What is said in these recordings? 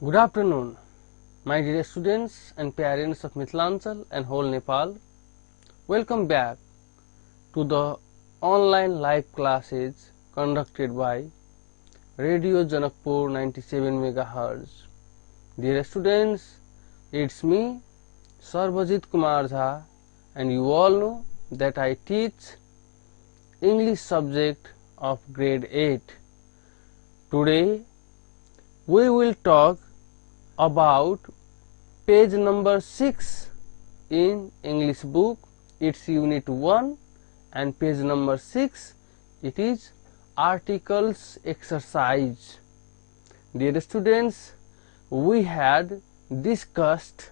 Good afternoon, my dear students and parents of Mithilanchal and whole Nepal. Welcome back to the online live classes conducted by Radio Janakpur 97 MHz. Dear students, it's me, Sarvajit Kumar Jha, and you all know that I teach English subject of grade 8. Today we will talk about page number 6 in English book. It's unit 1 and page number 6. It is articles exercise. Dear students, we had discussed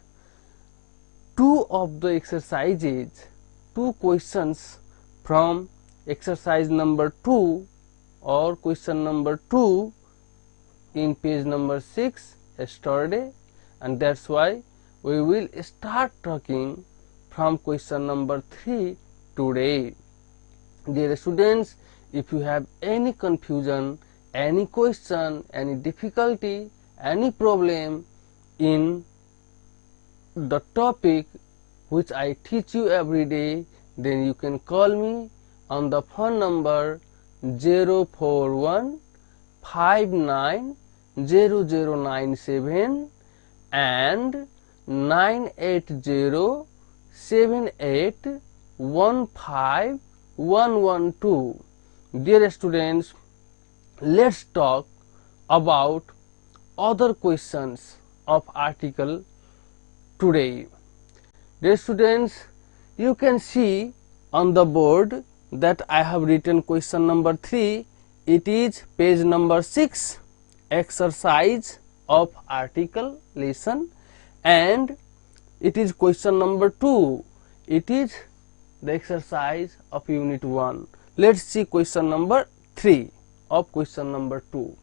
two of the exercises, two questions from exercise number 2 or question number 2 in page number 6 yesterday, and that's why we will start talking from question number 3 today. Dear students, if you have any confusion, any question, any difficulty, any problem in the topic which I teach you every day, then you can call me on the phone number 041 590097 and 98078151112. Dear students, let's talk about other questions of article today. Dear students, you can see on the board that I have written question number 3. It is page number 6, exercise of article lesson, and it is question number 2. It is the exercise of unit 1. Let's see question number 3 of question number 2.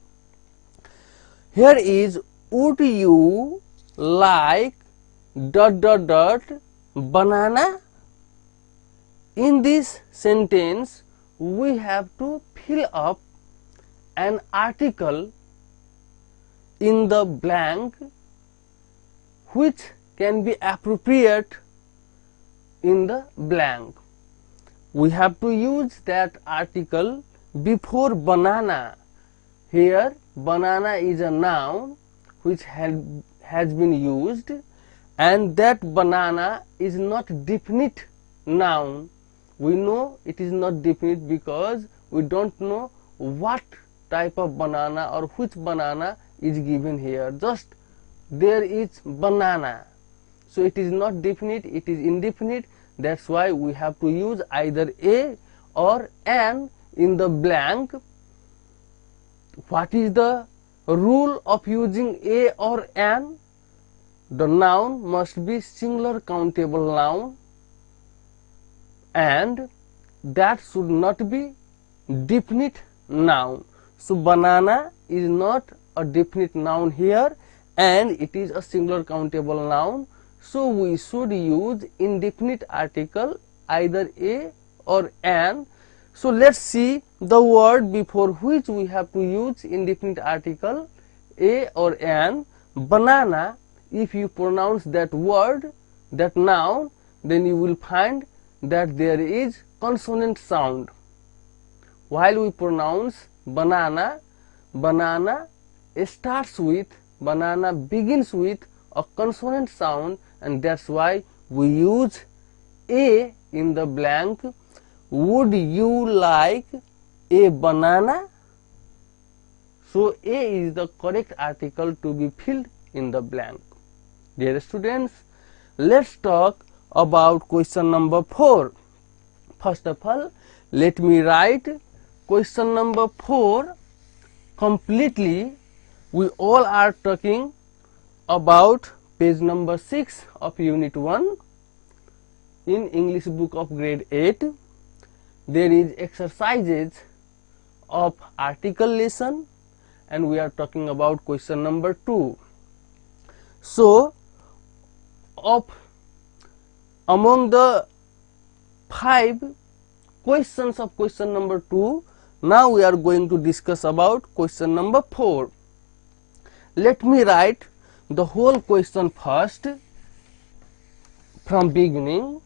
Here is, would you like ... banana? In this sentence we have to fill up an article in the blank which can be appropriate in the blank. We have to use that article before banana. Here banana is a noun which has been used, and that banana is not definite noun. We know it is not definite because we don't know what type of banana or which banana is given here. Just there is banana, so it is not definite, it is indefinite. That's why we have to use either a or an in the blank. What is the rule of using a or an? The noun must be singular countable noun, and that should not be definite noun. So banana is not a definite noun here, and it is a singular countable noun. So we should use indefinite article, either a or an. So let's see the word before which we have to use indefinite article, a or an. Banana, if you pronounce that word, that noun, then you will find that there is consonant sound. While we pronounce banana, banana starts with, banana begins with a consonant sound, and that's why we use a in the blank. Would you like a banana? So a is the correct article to be filled in the blank. Dear students, let's talk about question number 4. First of all, let me write question number 4 completely. We all are talking about page number 6 of unit 1 in English book of grade 8. There is exercises of article lesson, and we are talking about question number 2. So among the 5 questions of question number 2, now we are going to discuss about question number 4. Let me write the whole question first from beginning.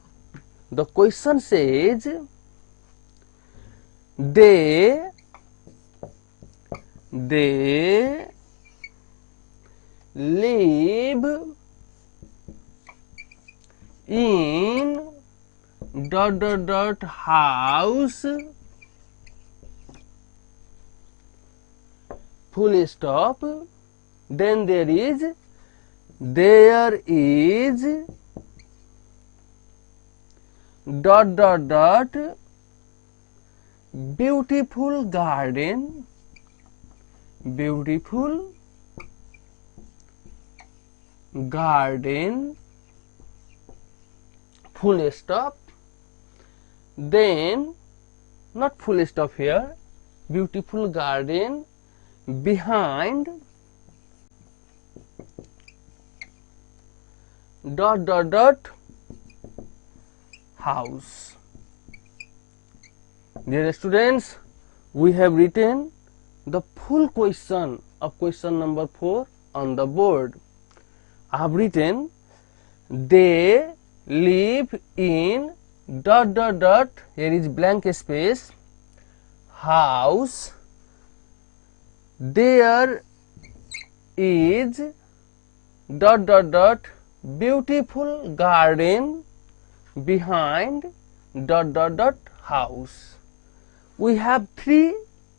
The question says they live in house full stop. Then there is beautiful garden full stop. Then not full stop here, beautiful garden behind house. Dear students, we have written the full question of question number 4 on the board. I have written they live in here is blank space house. There is beautiful garden behind house. We have 3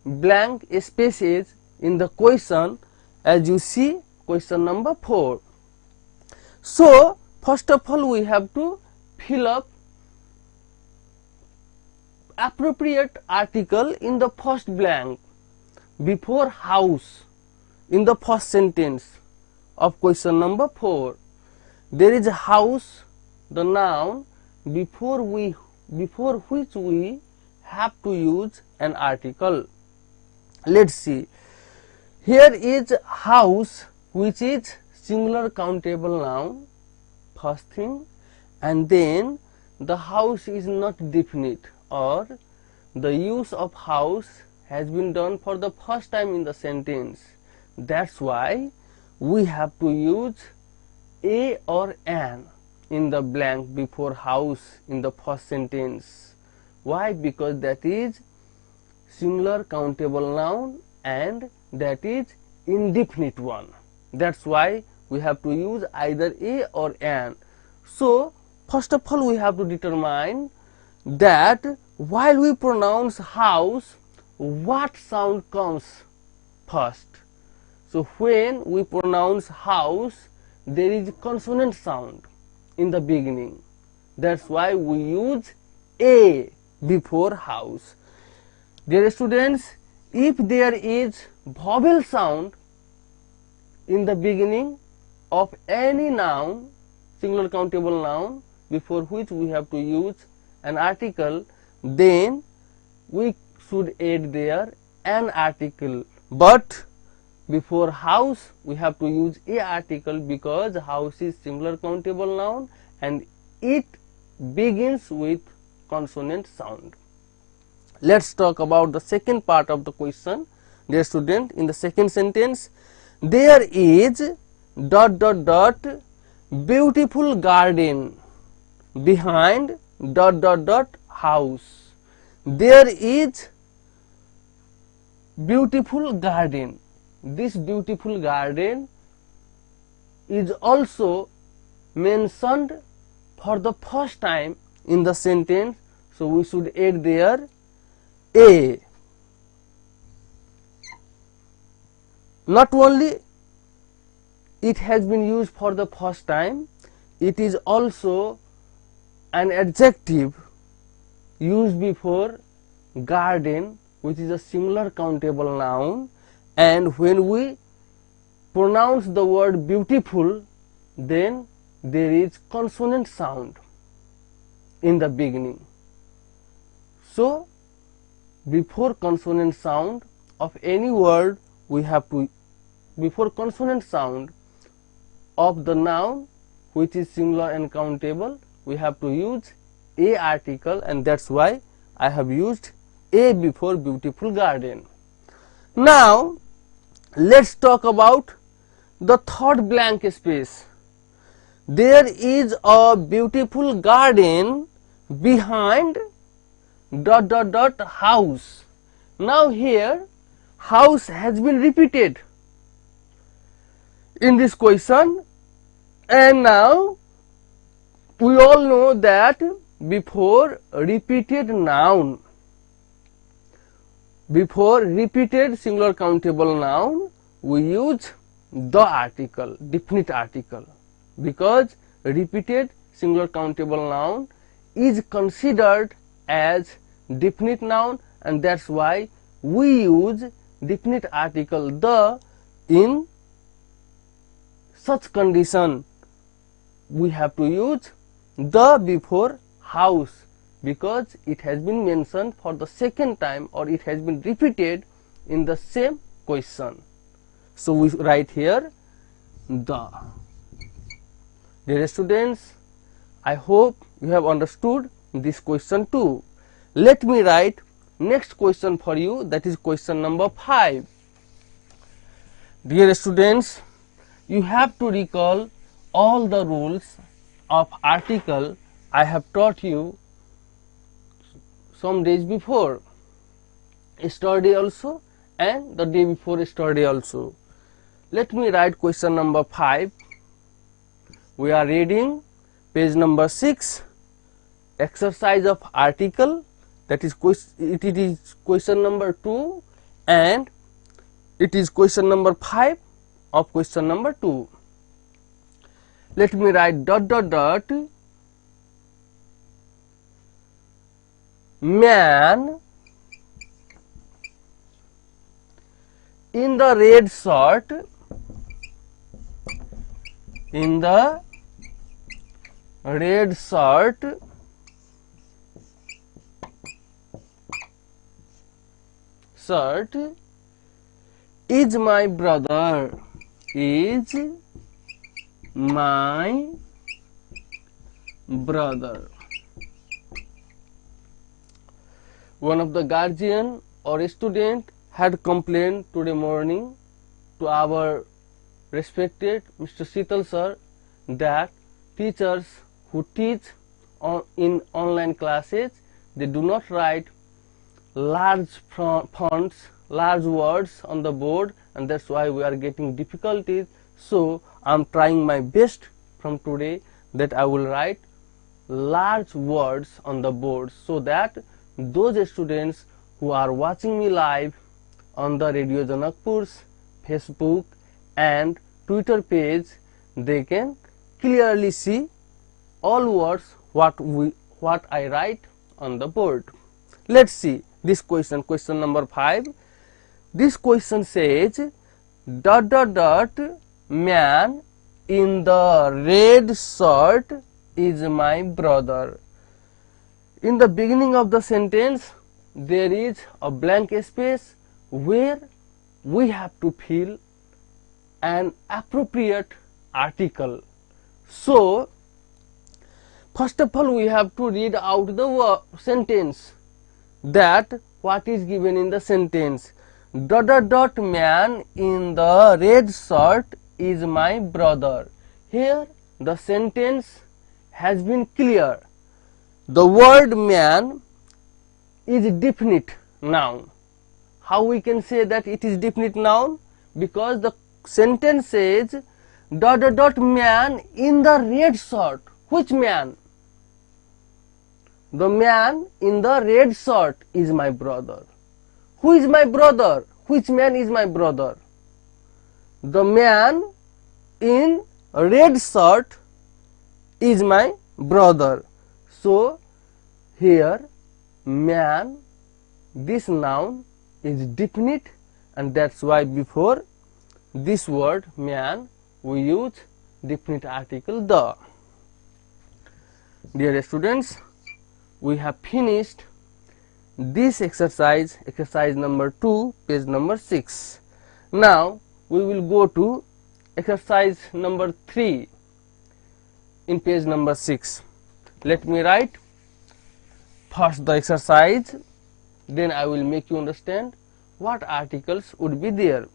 blank spaces in the question, as you see question number 4. So first of all we have to fill up appropriate article in the first blank before house in the first sentence of question number 4. There is a house, the noun, before which we have to use an article. Let's see. Here is house, which is singular countable noun, first thing, and then the house is not definite, or the use of house has been done for the first time in the sentence. That's why we have to use a or an in the blank before house in the first sentence. Why? Because that is singular countable noun and that is indefinite one. That's why we have to use either a or an. So first of all we have to determine that while we pronounce house, what sound comes first. So when we pronounce house, there is consonant sound in the beginning. That's why we use a before house. Dear students, if there is vowel sound in the beginning of any noun, singular countable noun, before which we have to use an article, then we should add there an article. But before house we have to use a article because house is singular countable noun and it begins with consonant sound. Let's talk about the second part of the question. Dear student, in the second sentence, there is beautiful garden behind house. There is beautiful garden. This beautiful garden is also mentioned for the first time in the sentence, so we should add there a. Not only it has been used for the first time, it is also an adjective used before garden, which is a singular countable noun, and when we pronounce the word beautiful, then there is consonant sound in the beginning. So before consonant sound of any word, we have to, before consonant sound of the noun which is singular and countable, we have to use a article, and that's why I have used a before beautiful garden. Now let's talk about the third blank space. There is a beautiful garden behind dot dot dot house. Now here house has been repeated in this question, and now we all know that before repeated noun, before repeated singular countable noun, we use the article, definite article, because repeated singular countable noun is considered as definite noun, and that's why we use definite article the in such condition. We have to use the before house because it has been mentioned for the second time or it has been repeated in the same question. So we write here the. Dear students, I hope you have understood this question too. Let me write next question for you, that is question number 5. Dear students, you have to recall all the rules of article I have taught you some days before, yesterday also and the day before yesterday also. Let me write question number 5. We are reading page number 6, exercise of article, that is it is question number 2 and it is question number 5 of question number 2. Let me write dot dot dot man in the red shirt, in the red shirt is my brother, is my brother. One of the guardian or student had complained today morning to our respected Mr. Sital sir that teachers who teach in online classes, they do not write large fonts, large words on the board, and that's why we are getting difficulties. So I'm trying my best from today that I will write large words on the board so that those students who are watching me live on the Radio Janakpur's Facebook and Twitter page, they can clearly see all words what I write on the board. Let's see this question, question number 5. This question says dot dot dot man in the red shirt is my brother. In the beginning of the sentence there is a blank space where we have to fill an appropriate article. So first of all we have to read out the sentence, that what is given in the sentence. Dot dot dot man in the red shirt is my brother. Here the sentence has been clear. The word man is definite noun. How we can say that it is definite noun? Because the sentence says dot dot dot man in the red shirt. Which man? The man in the red shirt is my brother. Who is my brother? Which man is my brother? The man in red shirt is my brother. So here man, this noun is definite, and that's why before this word man we use definite article the. Dear students, we have finished this exercise, exercise number 2, page number 6. Now we will go to exercise number 3 in page number 6. Let me write first the exercise, then I will make you understand what articles would be there.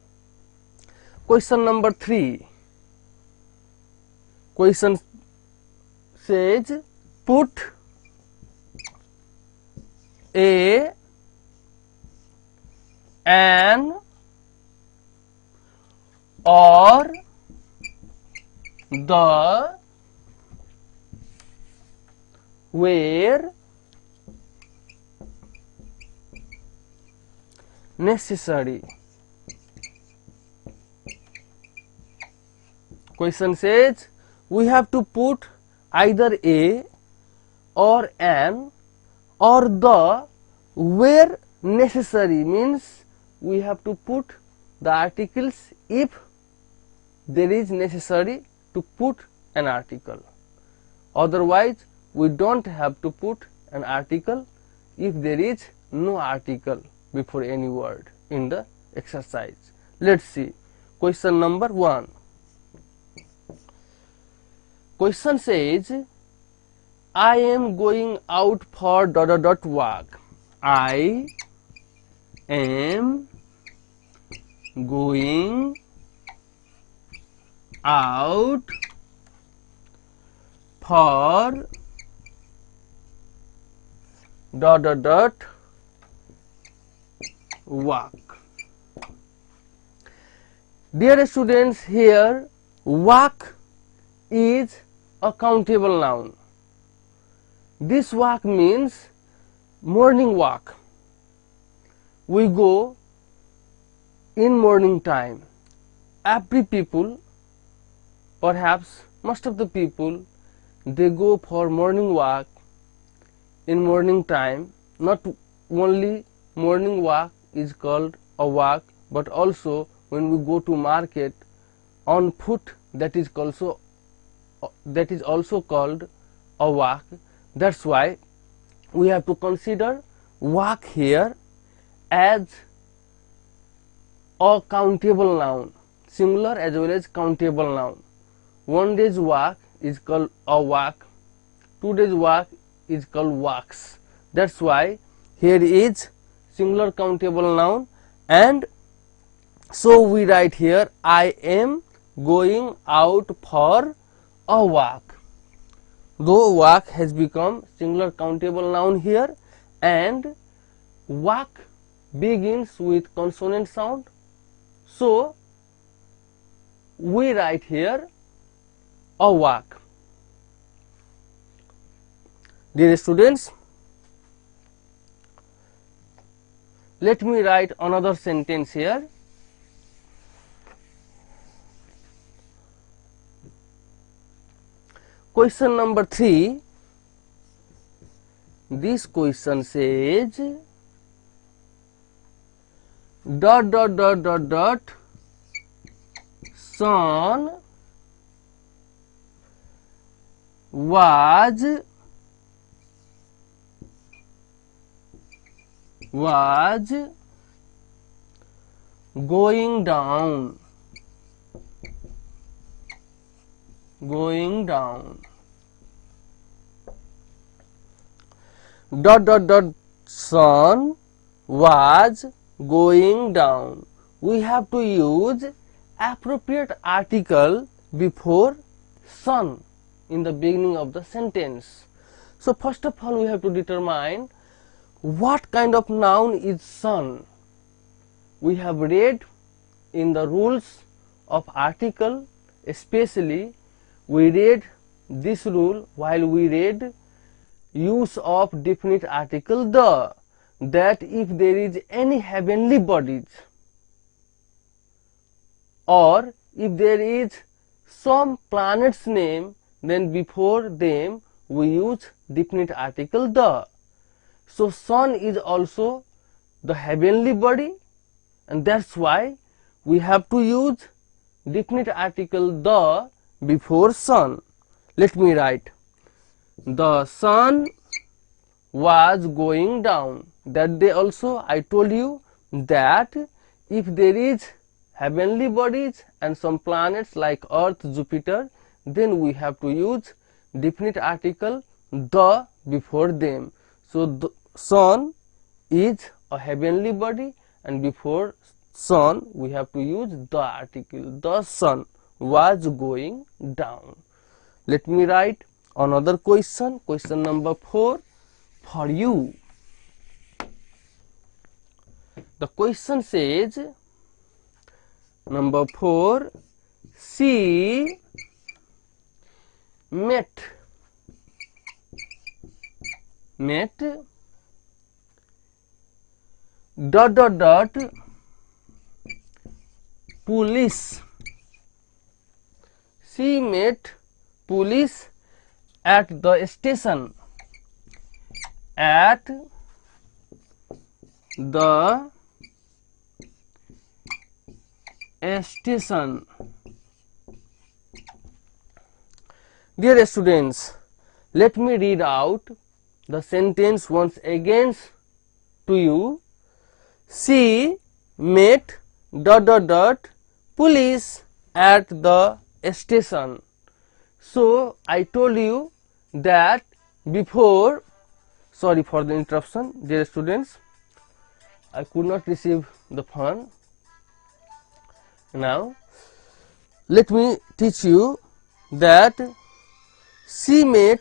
Question number 3. Question says put an or the where necessary. Question says we have to put either a or an or the where necessary, means we have to put the articles if there is necessary to put an article. Otherwise we don't have to put an article if there is no article before any word in the exercise. Let's see question number 1. Question says I am going out for ... walk. I am going out for ... walk. Dear students, here walk is a countable noun. This walk means morning walk. We go in morning time. Every people, perhaps most of the people, they go for morning walk in morning time. Not only morning walk is called a walk, but also when we go to market on foot, that is also called a walk. That's why we have to consider walk here as a countable noun, singular as well as countable noun. One day's walk is called a walk, 2 days walk is called walks. That's why here is singular countable noun, and so we write here I am going out for a walk. Though walk has become singular countable noun here, and walk begins with consonant sound, so we write here a walk. Dear students, let me write another sentence here. Question number 3. This question says ... son was going down. Son was going down. We have to use appropriate article before son in the beginning of the sentence. So first of all we have to determine what kind of noun is son. We have read in the rules of article, especially we read this rule while we read use of definite article the, that if there is any heavenly bodies or if there is some planet's name, then before them we use definite article the. So sun is also the heavenly body, and that's why we have to use definite article the before sun. Let me write the sun was going down. That day also I told you that if there is heavenly bodies and some planets like Earth, Jupiter, then we have to use definite article the before them. So the sun is a heavenly body, and before sun we have to use the article. The sun was going down. Let me write another question, question number 4 for you. The question says, number 4, she met dot dot dot police. She met police at the station. At the station. Dear students, let me read out the sentence once again to you. She met dot dot dot police at the station. So I told you that before, sorry for the interruption, dear students, I could not receive the phone. Now let me teach you that she met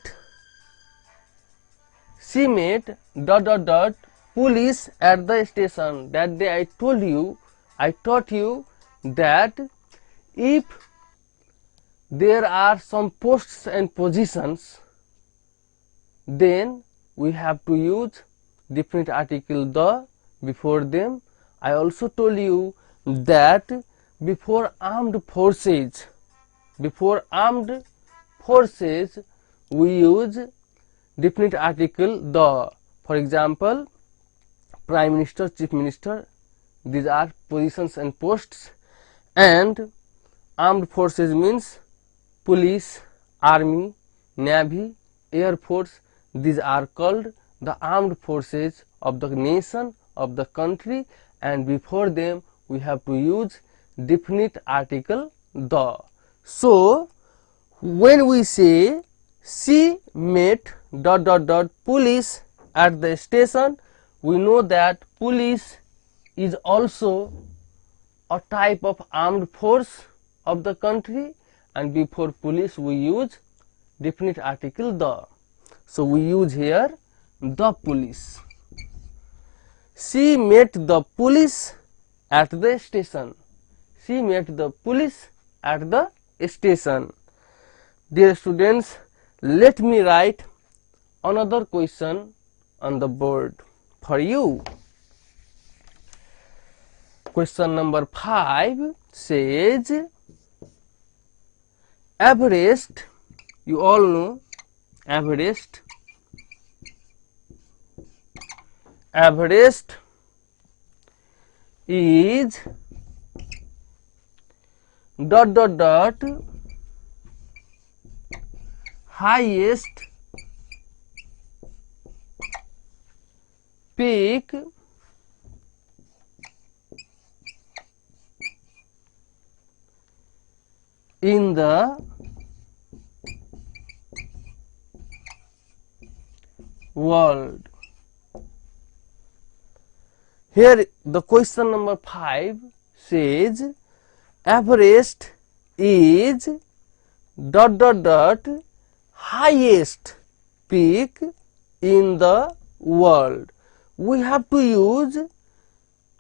dot dot dot police at the station. That day I taught you that if there are some posts and positions, then we have to use definite article the before them. I also told you that before armed forces we use definite article the. For example, Prime Minister, Chief Minister, these are positions and posts, and armed forces means police, army, navy, air force. These are called the armed forces of the nation, of the country, and before them we have to use definite article the. So when we say she met dot dot dot police at the station, we know that police is also a type of armed force of the country, and before police we use definite article the. So we use here the police. She met the police at the station. She met the police at the station. Dear students, let me write another question on the board for you. Question number 5 says, Everest, you all know Everest is dot dot dot highest peak in the world. Here the question number 5 says, Everest is dot dot dot highest peak in the world. We have to use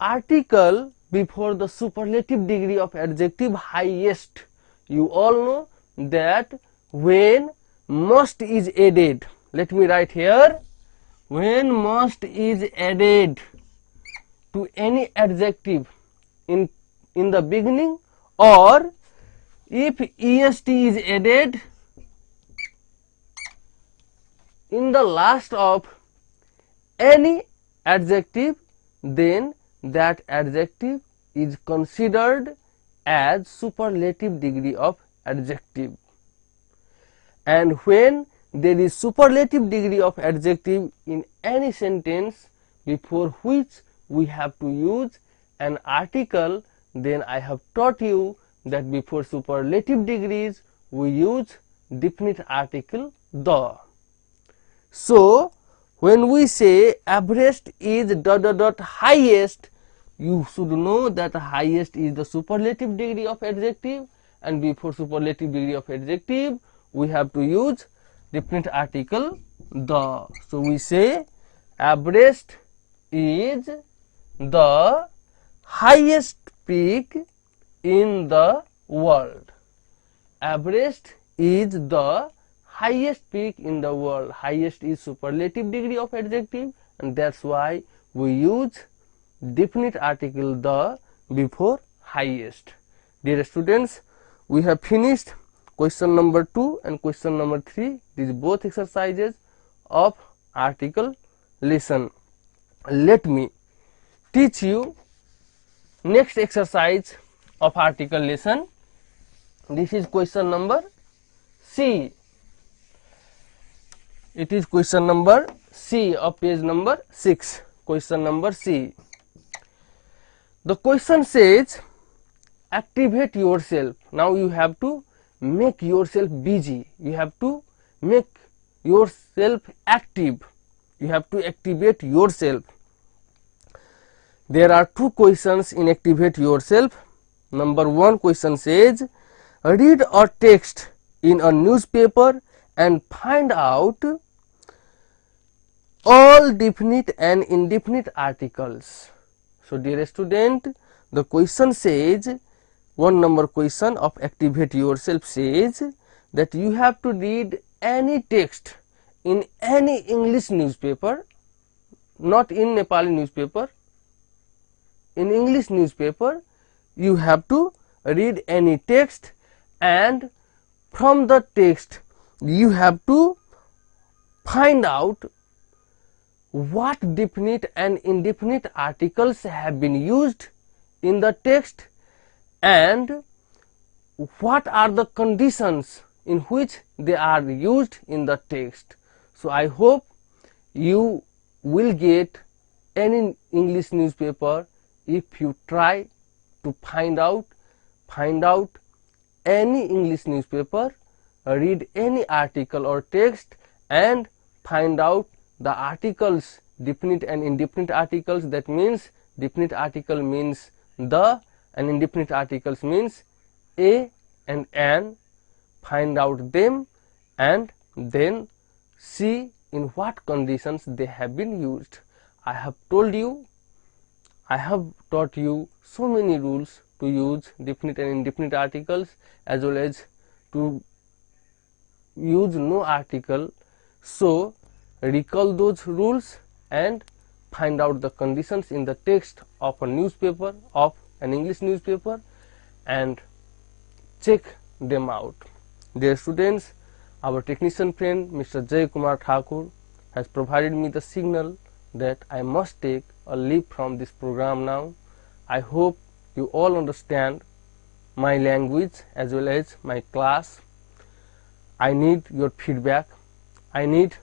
article before the superlative degree of adjective highest. You all know that when must is added, let me write here, when must is added to any adjective in the beginning, or if est is added in the last of any adjective, then that adjective is considered as superlative degree of adjective. And when there is superlative degree of adjective in any sentence before which we have to use an article, then I have taught you that before superlative degrees we use definite article the. So when we say Everest is dot dot dot highest, you should know that highest is the superlative degree of adjective, and before superlative degree of adjective we have to use definite article the. So we say Everest is the highest peak in the world. Everest is the highest peak in the world. Highest is superlative degree of adjective, and that's why we use definite article the before highest. Dear students, we have finished question number 2 and question number 3. These both exercises of article lesson. Let me teach you next exercise of article lesson. This is question number C. It is question number C of page number 6. Question number C. The question says, activate yourself. Now you have to make yourself busy. You have to make yourself active. You have to activate yourself. There are 2 questions in activate yourself. Number 1 question says, read a text in a newspaper and find out all definite and indefinite articles. So dear student, the question says, 1 number question of activate yourself says that you have to read any text in any English newspaper, not in Nepali newspaper. In English newspaper, you have to read any text, and from the text you have to find out what definite and indefinite articles have been used in the text and what are the conditions in which they are used in the text. So I hope you will get any English newspaper if you try to find out any English newspaper, read any article or text and find out the articles, definite and indefinite articles. That means definite article means the and indefinite articles means a and an. Find out them and then see in what conditions they have been used. I have told you, I have taught you so many rules to use definite and indefinite articles, as well as to use no article. So recall those rules and find out the conditions in the text of a newspaper, of an English newspaper, and check them out. Dear students, our technician friend Mr. Jay Kumar Thakur has provided me the signal that I must take a leave from this program now. I hope you all understand my language as well as my class. I need your feedback. I need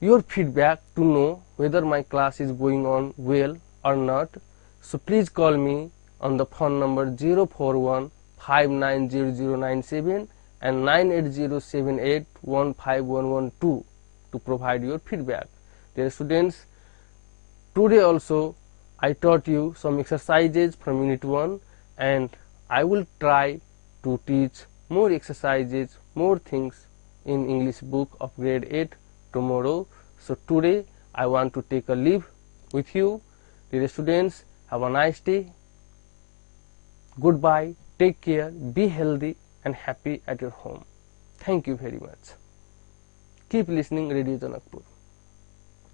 your feedback to know whether my class is going on well or not. So please call me on the phone number 041 590097 and 98078151112 to provide your feedback. Dear students, today also I taught you some exercises from unit 1, and I will try to teach more exercises, more things in English book of grade 8 tomorrow. So today I want to take a leave with you. Dear students, have a nice day. Goodbye, take care, be healthy and happy at your home. Thank you very much. Keep listening Radio Janakpur.